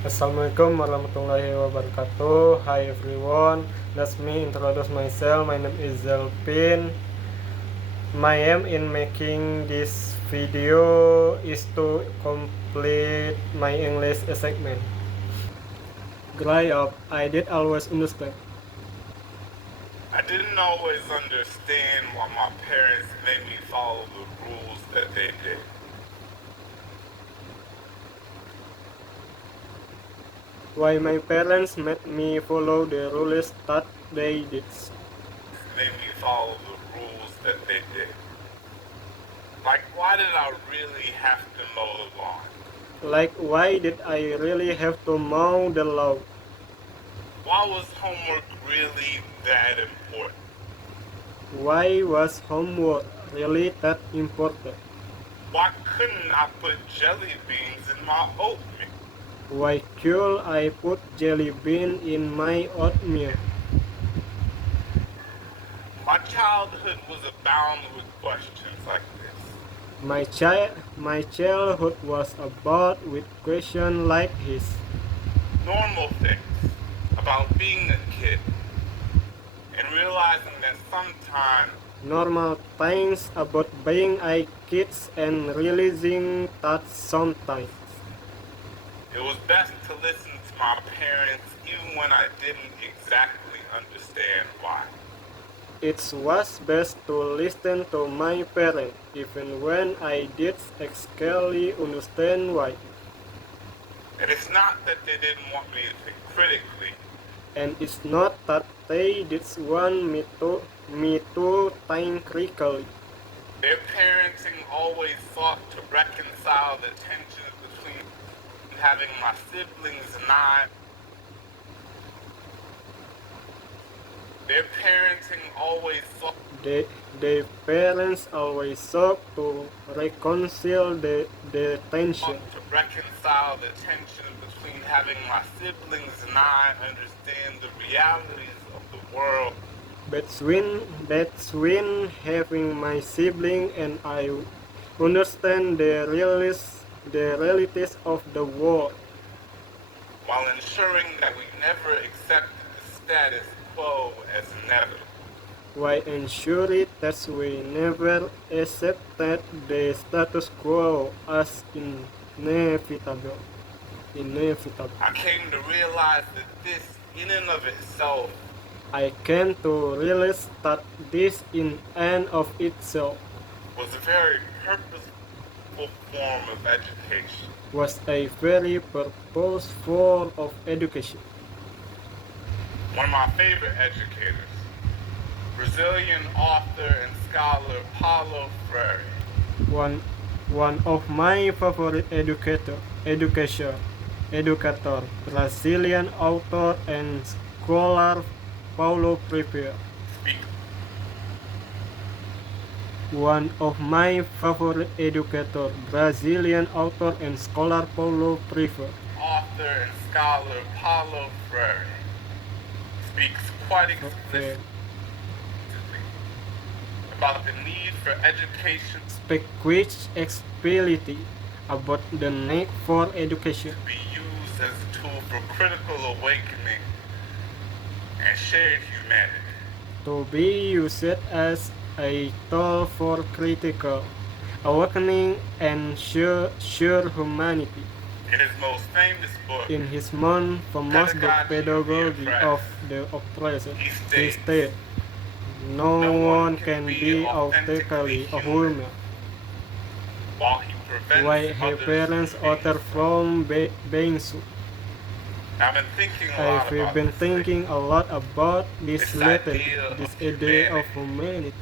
Assalamualaikum warahmatullahi wabarakatuh. Hi everyone, let me introduce myself. My name is Zelpin. My aim in making this video is to complete my English assignment. Growing up, I did always understand. I didn't always understand why my parents made me follow the rules that they did. Why my parents made me follow the rules that they did. Made me follow the rules that they did. Like, why did I really have to mow the lawn? Like, why did I really have to mow the lawn? Why was homework really that important? Why was homework really that important? Why couldn't I put jelly beans in my oatmeal? Why could I put jelly bean in my oatmeal? My childhood was abound with questions like this. My childhood was about with questions like his. Normal things about being a kid and realizing that sometimes Normal things about being a kid and realizing that sometimes it was best to listen to my parents even when I didn't exactly understand why. it was best to listen to my parents even when I did exactly understand why. And it's not that they didn't want me to think critically. And it's not that they did want me to think critically. Their parenting always sought to reconcile the tensions between having my siblings and I. Their parenting always sought The parents always sought to reconcile the tension to reconcile the tension between having my siblings and I understand the realities of the world. between having my sibling and I understand the realities of the world, while ensuring that we never accepted the status quo as inevitable. while ensuring that we never accepted the status quo as inevitable. I came to realize that this, in and of itself, I came to realize that this in and of itself was a very purposeful form of education. Was a very purpose form of education. One of my favorite educators, Brazilian author and scholar Paulo Freire. One of my favorite educator, Brazilian author and scholar Paulo Freire. One of my favorite educator, Brazilian author and scholar Paulo Freire. Author and scholar Paulo Freire speaks quite explicitly about the need for education. Speak with explicitly about the need for education to be used as a tool for critical awakening and shared humanity. To be used as a tool for critical awakening and shared humanity. In his most famous book, In his most famous book, Pedagogy of the Oppressed, he stated, no one can be authentically human while he prevents parents others from being so. I've been thinking a lot about this idea of humanity,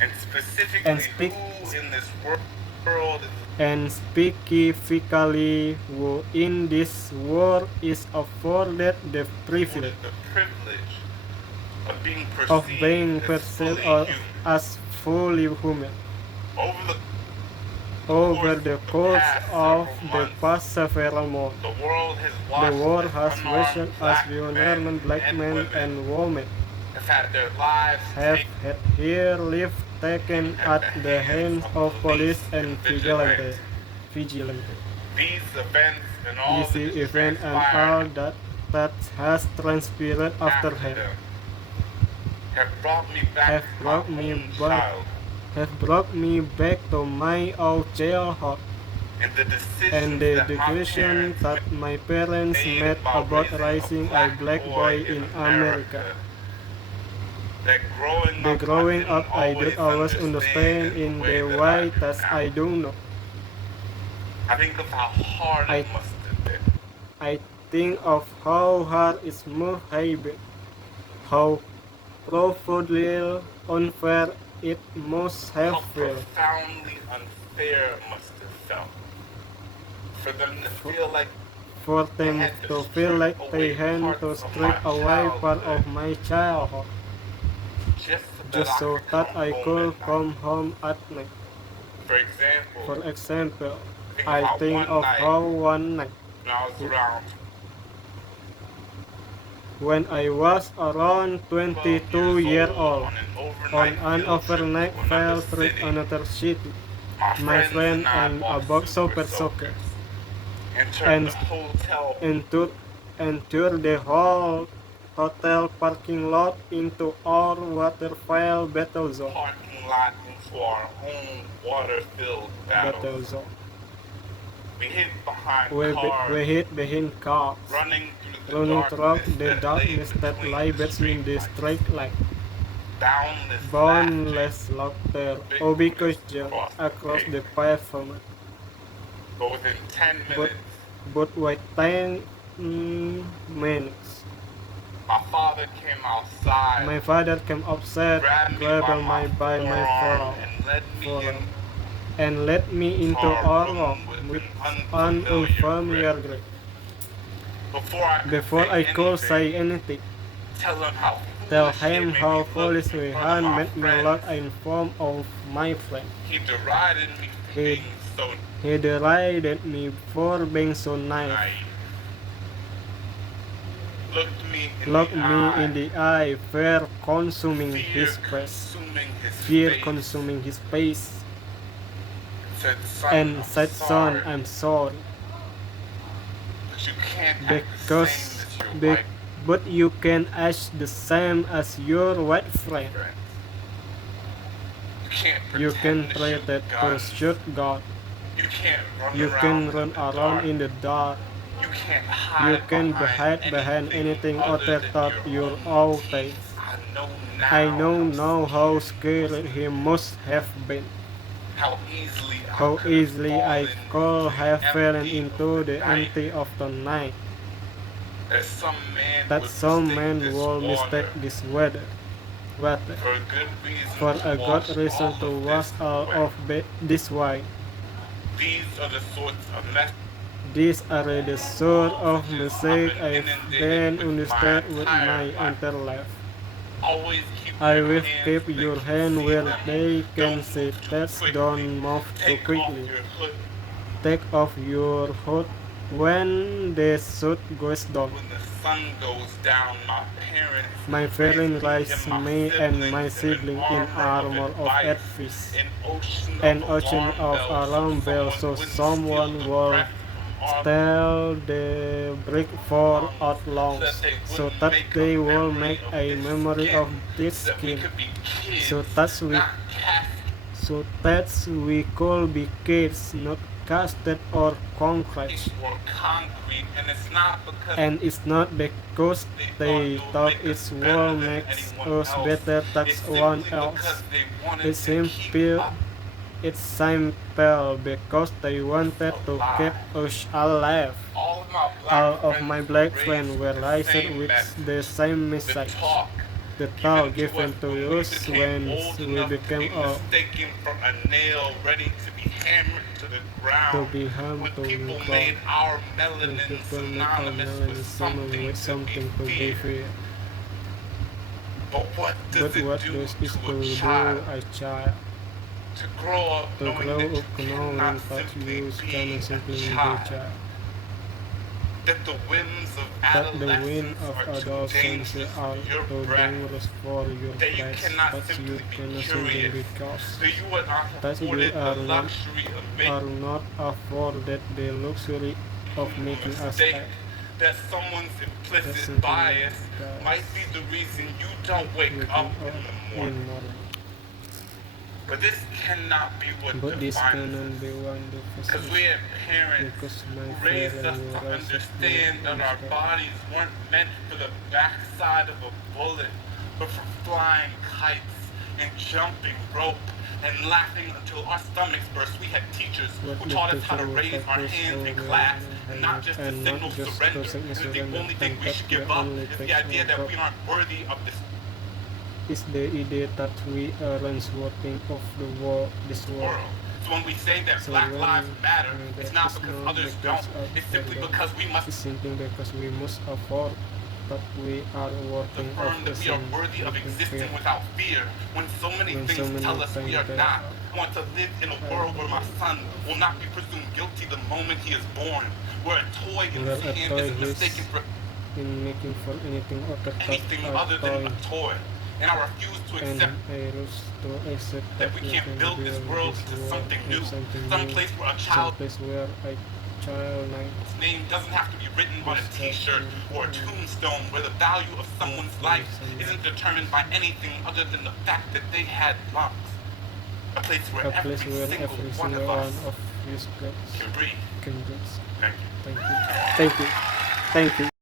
and specifically who in this world and specifically who in this world is afforded the privilege of being perceived as fully human. Over the course of the past several months, the world has watched as unarmed black men and women have had their lives taken at the hands of police and vigilantes. These events and all busy that has event and all transpired that has transpired after after them have brought me back have to brought my me own back child have brought me back to my old childhood and the and decisions the that my decision parents that my parents made made about about raising raising a a black boy in America. That growing The up, growing I up I didn't did always understand in the way that I do know. I think of how hard I- it must have been. I think of how hard it must have been, how profoundly unfair it must How have felt. profoundly unfair it must have felt. For them to feel like For them had to to feel strip like they away had to parts of strip my away part childhood of my childhood just so that I could come home at night. For For example, think I about think one of night how one night when I was around when I was around 22 years old on an overnight field trip to another city. My friend and I bought Super Soakers and and entered the whole hotel parking lot into our water-file battle zone. parking lot into our own water-filled battle. zone. We hid behind We cars, hid behind cars, running through running through the the darkness that lay between the street street light. boundless Boundless laughter ubiquitous across the pavement. But within 10 minutes, But wait 10 minutes. my father came outside, My father came upset, grabbed me grabbed by by my forearm, forearm, and led me and led me into our room with an unfamiliar grip. Before I could say anything, tell tell him how foolish we had made me look in front of my friend. He derided me for He- being so He derided me for being so naive. naive. Looked me in the eye, fear consuming his face, fear consuming his face, and said, "Son, I'm sorry, But you can't act the because same as your be- white but you can act the same as your white friend. friends. You can pretend pretend to shoot God. You can't You can run around in the dark. You You can hide behind anything other than your own face. I know now how scared he must have been. How easily I could have fallen into the empty of the night. That some man will mistake this water for a good reason to wash all of this wine. These are the sort of mistake I've been understood with my entire life. I will keep your hand where they can see. Don't move too quickly. Take off your hood when the sun goes down. When the sun goes down, My parents raised me and my sibling in armor of edifice, an ocean of alarm bells, so someone will steal the brick for outlaws, so that they will make a memory of this skin, so that we could be kids, not casted or concrete. And it's not because they thought it will make us better than someone else. It's simple because they wanted to keep us alive. All of my black friends were raised with the same message. The talk given to us when we became old, to be harmed to People the made ground. our When melanin people make our synonymous melanin with synonymous something with to be feared. feared. But what But does what it do does it to do a child a child? to grow up To knowing grow that you up knowing cannot that simply you be cannot a simply be a child? child? That the winds of That the wind adolescence of are too adolescence dangerous are for your too breath. dangerous for your That you breath, cannot that simply you be cannot simply curious. be curious. So you are not That you afforded the are not- luxury of Are not afforded the luxury of making us state act. that someone's implicit Something bias that might be the reason you don't wake waking up up in the in morning. morning. But this cannot be what But this defines cannot us. be one Because defines we had parents because my who raised us parents to raised us understand that our understand bodies weren't meant for the backside of a bullet, but for flying kites and jumping rope and laughing until our stomachs burst. We had teachers what who the taught us how to teacher raise our practice hands in over class and not just to and not signal just to surrender. signal And the surrender, only thing and we that should the give up only is thing the idea we that got we aren't worthy of this is the idea that we aren't worthy of the world, this world. world. So when we say that So Black when, Lives Matter, that it's not is because not others because don't. of It's simply them. because we must It's simply because we must afford that we are working of affirm that we are worthy of existing without fear. When so many When so things many tell us we things are that not. I want to live in a world where my son will not be presumed guilty the moment he is born. Where a toy in Where his a hand toy isn't is mistaken for in making for anything anything other than a toy. And I refuse to and accept I refuse to accept that we can't build this world into something new. Some place where a child's place where a child might name doesn't have to be written on a t-shirt or a tombstone, where the value of someone's life isn't determined by anything other than the fact that they had lungs. A place where a place every where single every one single of one us of you can breathe. can breathe. Thank you. Thank you. Thank you. Thank you. Thank you.